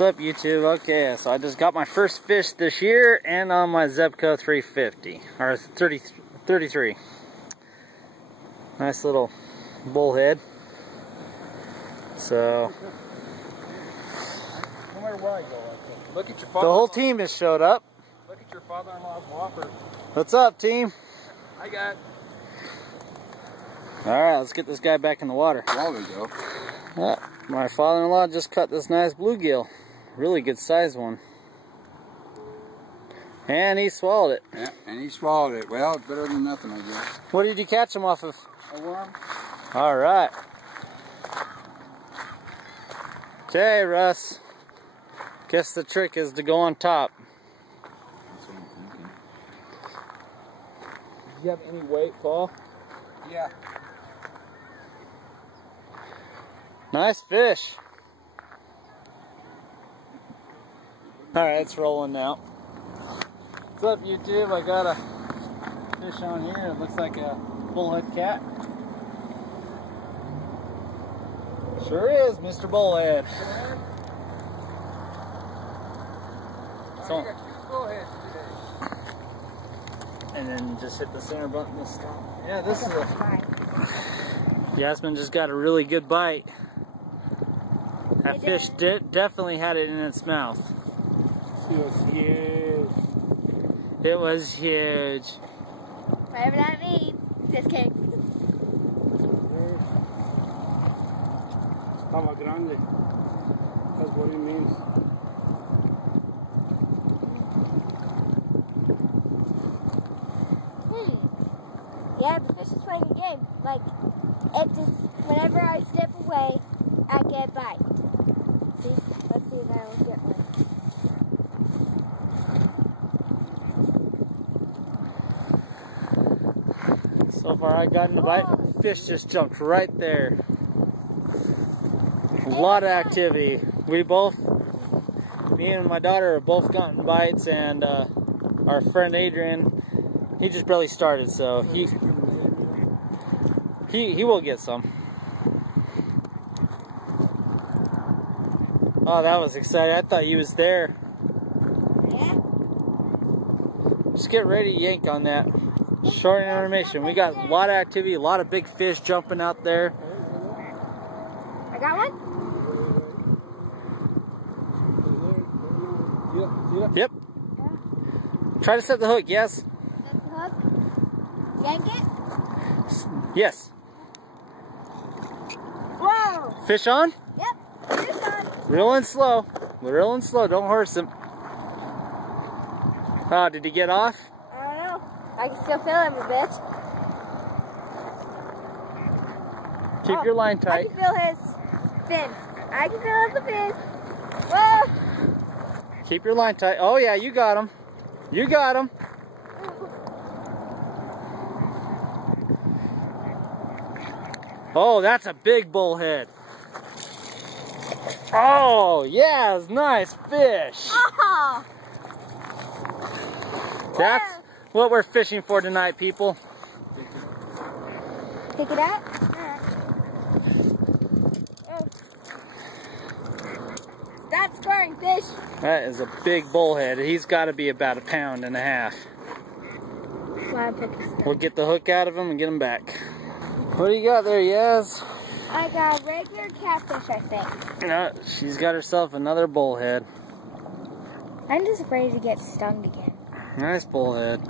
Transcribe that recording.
What's up, YouTube? Okay, so I just got my first fish this year and on my Zebco 350 or 33. Nice little bullhead. So no matter where I go, look at your the whole team has showed up. Look at your father-in-law's whopper. What's up, team? I got. All right, let's get this guy back in the water. There we go. Yeah, my father-in-law just caught this nice bluegill. Really good size one. And he swallowed it. Yeah, and he swallowed it. Well, it's better than nothing, I guess. What did you catch him off of? A worm. All right. Okay, Russ. Guess the trick is to go on top. That's what I'm thinking. Do you have any weight, Paul? Yeah. Nice fish. Alright, it's rolling now. What's up, YouTube? I got a fish on here. It looks like a bullhead cat. Sure is, Mr. Bullhead. So, and then just hit the center button this time. Yeah, this is a... Yasmin just got a really good bite. That fish definitely had it in its mouth. It was huge. It was huge. Whatever that means. Just kidding. Estaba grande. That's what it means. Yeah, the fish is playing a game. Like, it just, whenever I step away, I get a bite. See? Let's see if I will get one. So far I got in the bite. Fish just jumped right there. A lot of activity. Me and my daughter have both gotten bites, and our friend Adrian, he just barely started, so he will get some. Oh, that was exciting. I thought he was there. Yeah? Just get ready to yank on that. Short intermission. We got a lot of activity, a lot of big fish jumping out there. I got one? Yep. Try to set the hook, yes? Set the hook. Yank it? Yes. Whoa! Fish on? Yep. Fish on. Real and slow. Real and slow. Don't horse him. Oh, did he get off? I don't know. I can still feel him a bit. Keep your line I tight. can feel his fin. I can feel the fin. Whoa! Keep your line tight. Oh yeah, you got him. You got him. Oh, that's a big bullhead. Oh, yes, nice fish. Oh! That's what we're fishing for tonight, people. Pick it up. Stop scoring, fish. That is a big bullhead. He's got to be about 1.5 pounds. We'll get the hook out of him and get him back. What do you got there, Yaz? I got a regular catfish, I think. No, she's got herself another bullhead. I'm just afraid to get stung again. Nice bullhead.